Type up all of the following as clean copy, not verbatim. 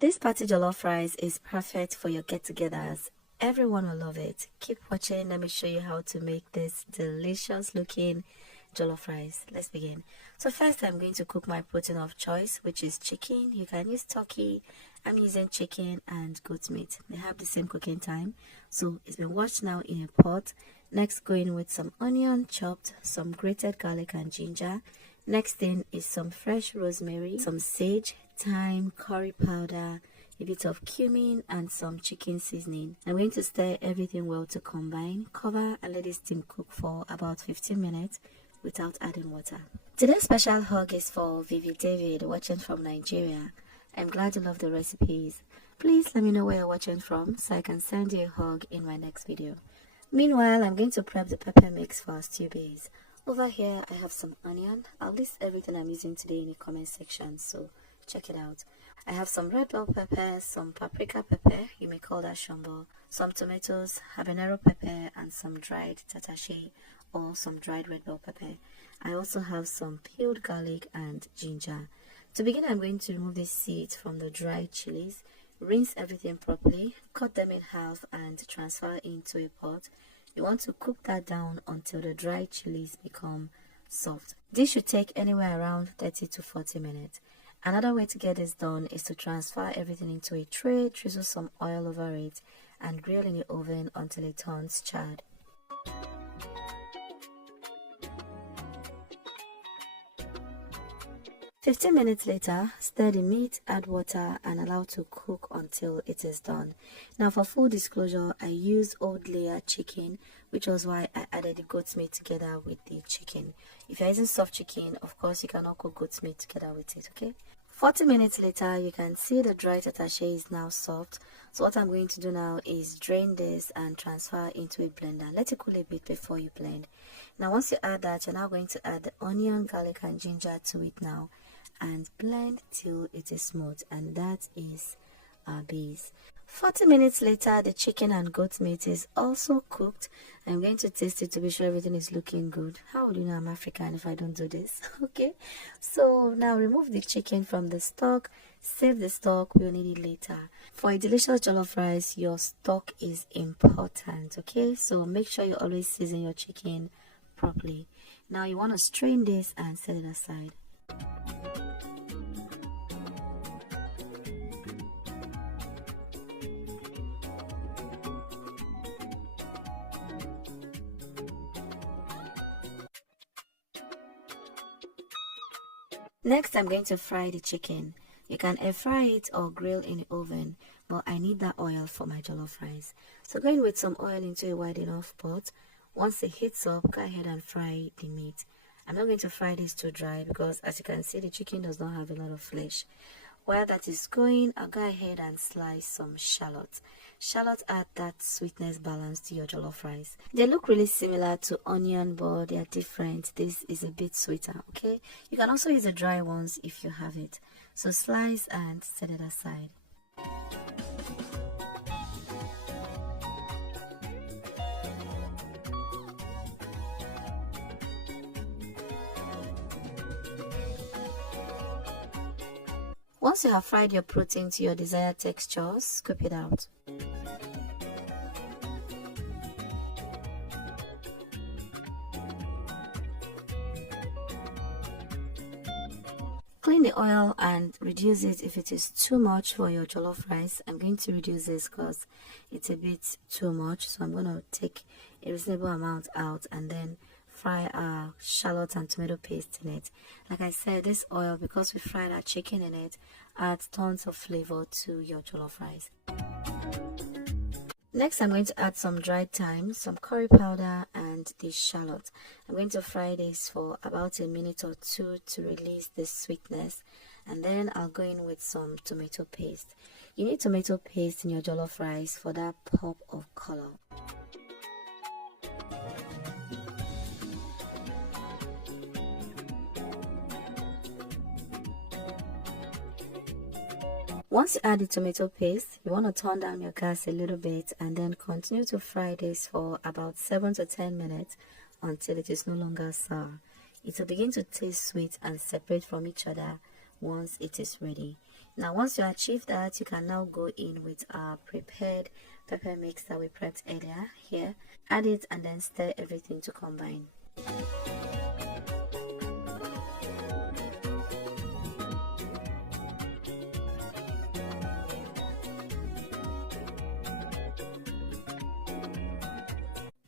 This party jollof rice is perfect for your get-togethers. Everyone will love it. Keep watching. Let me show you how to make this delicious looking jollof rice. Let's begin. So first I'm going to cook my protein of choice, which is chicken. You can use turkey. I'm using chicken and goat meat. They have the same cooking time. So it's been washed now in a pot. Next, go in with some onion chopped, some grated garlic and ginger. Next thing is some fresh rosemary, some sage, thyme, curry powder, a bit of cumin and some chicken seasoning. I'm going to stir everything well to combine. Cover and let it steam cook for about 15 minutes without adding water. Today's special hug is for Vivi David watching from Nigeria. I'm glad you love the recipes. Please let me know where you're watching from so I can send you a hug in my next video. Meanwhile, I'm going to prep the pepper mix for our stew base. Over here, I have some onion. I'll list everything I'm using today in the comment section, so check it out. I have some red bell pepper, some paprika pepper, you may call that shombo, some tomatoes, habanero pepper, and some dried tatashe or some dried red bell pepper. I also have some peeled garlic and ginger. To begin, I'm going to remove the seeds from the dried chilies, rinse everything properly, cut them in half and transfer into a pot. You want to cook that down until the dried chilies become soft. This should take anywhere around 30 to 40 minutes. Another way to get this done is to transfer everything into a tray, drizzle some oil over it, and grill in the oven until it turns charred. "15 minutes later, stir the meat, add water, and allow to cook until it is done. Now, for full disclosure, I used old layer chicken, which was why I added the goat's meat together with the chicken. If you're using soft chicken, of course, you cannot cook goat's meat together with it, okay? 40 minutes later, you can see the dry tatashe is now soft. So what I'm going to do now is drain this and transfer into a blender. Let it cool a bit before you blend. Now, once you add that, you're now going to add the onion, garlic, and ginger to it now, and blend till it is smooth, and that is our base. 40 minutes later, the chicken and goat meat is also cooked. I'm going to taste it to be sure everything is looking good. How would you know I'm African if I don't do this? Okay, so now remove the chicken from the stock. Save the stock, we'll need it later. For a delicious jollof rice, your stock is important, okay? So make sure you always season your chicken properly. Now you want to strain this and set it aside. Next, I'm going to fry the chicken. You can air fry it or grill in the oven, but I need that oil for my jollof rice. So go in with some oil into a wide enough pot. Once it heats up, go ahead and fry the meat. I'm not going to fry this too dry because, as you can see, the chicken does not have a lot of flesh. While that is going, I'll go ahead and slice some shallots. Shallots add that sweetness balance to your jollof rice. They look really similar to onion, but they are different. This is a bit sweeter, okay? You can also use the dry ones if you have it. So slice and set it aside. Once you have fried your protein to your desired texture, scoop it out. Clean the oil and reduce it if it is too much for your jollof rice. I'm going to reduce this because it's a bit too much, so I'm going to take a reasonable amount out and then fry our shallot and tomato paste in it. Like I said, this oil, because we fried our chicken in it, adds tons of flavor to your jollof rice. Next, I'm going to add some dried thyme, some curry powder, and the shallot. I'm going to fry this for about a minute or two to release the sweetness, and then I'll go in with some tomato paste. You need tomato paste in your jollof rice for that pop of color. Once you add the tomato paste, you want to turn down your gas a little bit and then continue to fry this for about 7 to 10 minutes until it is no longer sour. It will begin to taste sweet and separate from each other once it is ready. Now once you achieve that, you can now go in with our prepared pepper mix that we prepped earlier here. Add it and then stir everything to combine.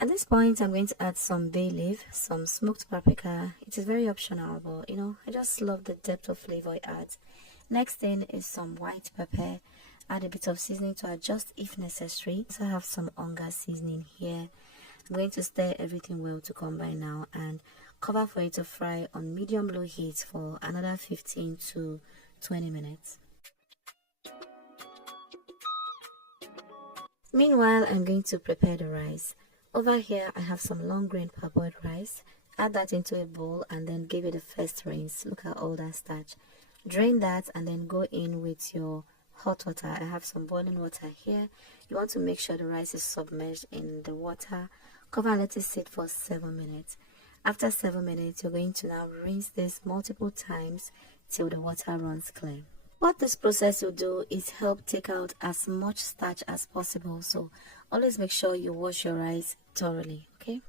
At this point, I'm going to add some bay leaf, some smoked paprika. It is very optional, but I just love the depth of flavor it adds. Next thing is some white pepper. Add a bit of seasoning to adjust if necessary. So I have some onga seasoning here. I'm going to stir everything well to combine now and cover for it to fry on medium-low heat for another 15 to 20 minutes. Meanwhile, I'm going to prepare the rice. Over here, I have some long grain parboiled rice. Add that into a bowl and then give it a first rinse. Look at all that starch. Drain that and then go in with your hot water. I have some boiling water here. You want to make sure the rice is submerged in the water. Cover and let it sit for 7 minutes. After 7 minutes, you're going to now rinse this multiple times till the water runs clear. What this process will do is help take out as much starch as possible. So always make sure you wash your rice thoroughly, okay?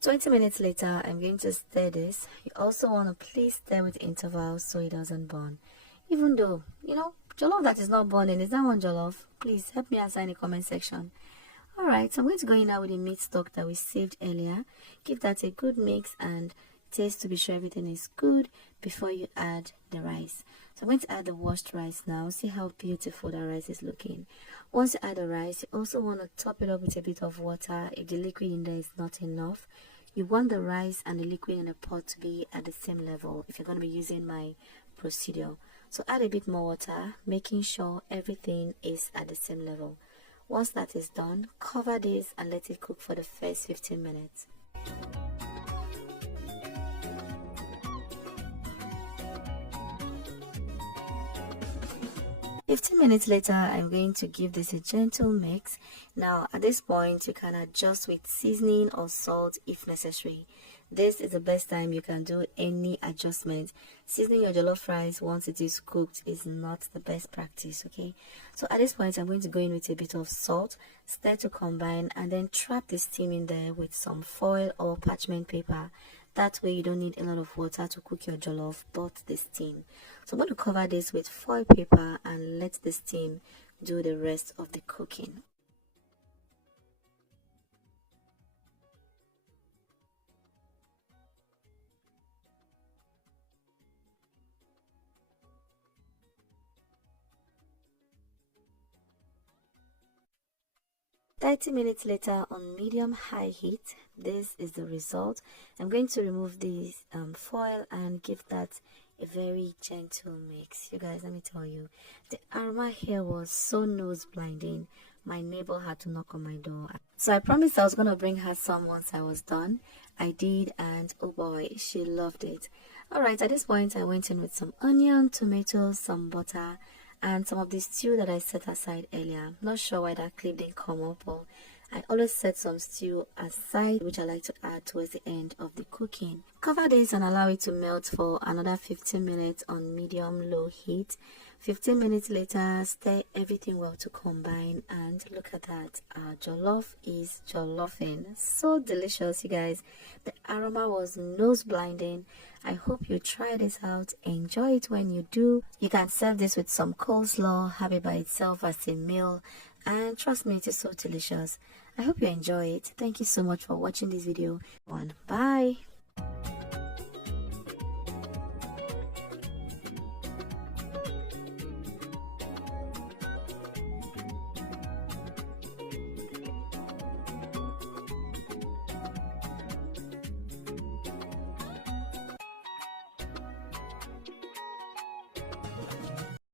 20 minutes later, I'm going to stir this. You also want to please stir with intervals so it doesn't burn. Even though, jollof that is not burning, is that one jollof? Please help me answer in the comment section. Alright, so I'm going to go in now with the meat stock that we saved earlier. Give that a good mix and taste to be sure everything is good before you add the rice. So I'm going to add the washed rice now. See how beautiful the rice is looking. Once you add the rice, you also want to top it up with a bit of water if the liquid in there is not enough. You want the rice and the liquid in the pot to be at the same level if you're going to be using my procedure. So add a bit more water, making sure everything is at the same level. Once that is done, cover this and let it cook for the first 15 minutes. 15 minutes later, I'm going to give this a gentle mix. Now, at this point, you can adjust with seasoning or salt if necessary. This is the best time you can do any adjustment. Seasoning your jollof rice once it is cooked is not the best practice, okay? So at this point, I'm going to go in with a bit of salt, stir to combine, and then trap the steam in there with some foil or parchment paper. That way you don't need a lot of water to cook your jollof, but the steam. So I'm going to cover this with foil paper and let the steam do the rest of the cooking. Thirty minutes later on medium-high heat, this is the result. I'm going to remove this foil and give that a very gentle mix. You guys, let me tell you, the aroma here was so nose blinding. My neighbor had to knock on my door. So I promised I was going to bring her some once I was done. I did, and oh boy, she loved it. Alright, at this point I went in with some onion, tomatoes, some butter, and some of the stew that I set aside earlier. Not sure why that clip didn't come up, but I always set some stew aside, which I like to add towards the end of the cooking. Cover this and allow it to melt for another 15 minutes on medium-low heat. 15 minutes later, stir everything well to combine, and look at that, our jollof is jollofing. So delicious, you guys. The aroma was nose blinding. I hope you try this out. Enjoy it when you do. You can serve this with some coleslaw, have it by itself as a meal, and trust me, it is so delicious. I hope you enjoy it. Thank you so much for watching this video. Bye.